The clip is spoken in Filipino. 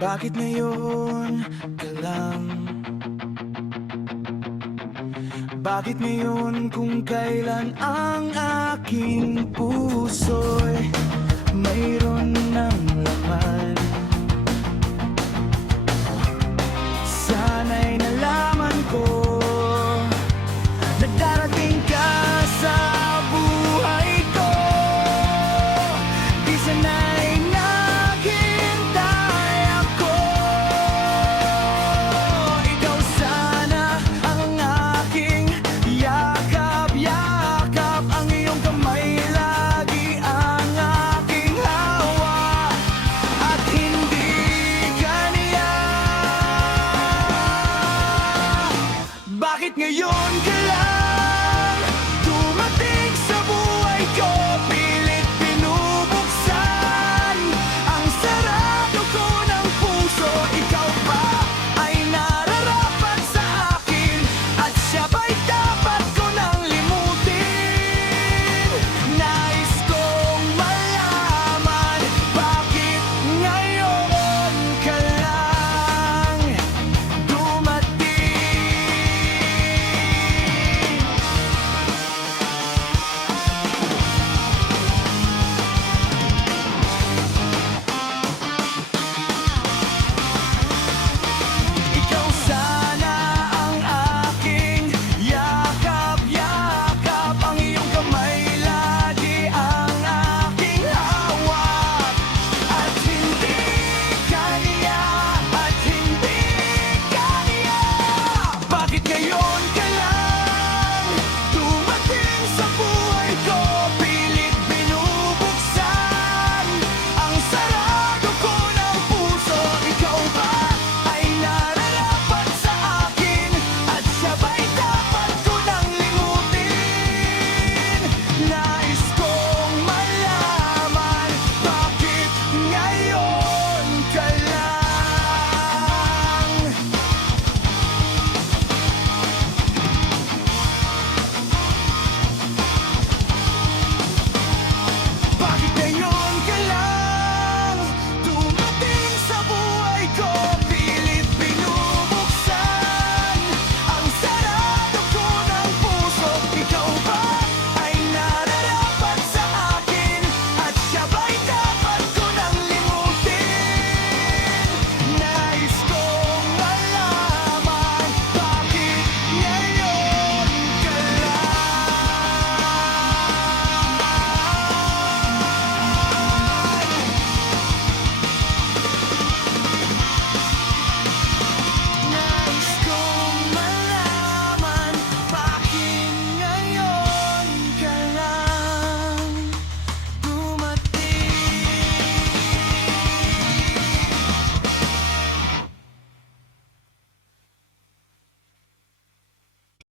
Bakit ngayon ka lang? Bakit ngayon kung kailan ang aking puso'y mayroon ng laman? Sana'y nalaman ko na darating ka sa buhay ko. Di sana'y naghintay ako. Ikaw sana ang aking yakap-yakap. Ang iyong kamay lagi ang aking hawak. At hindi kaniya. Bakit ngayon ka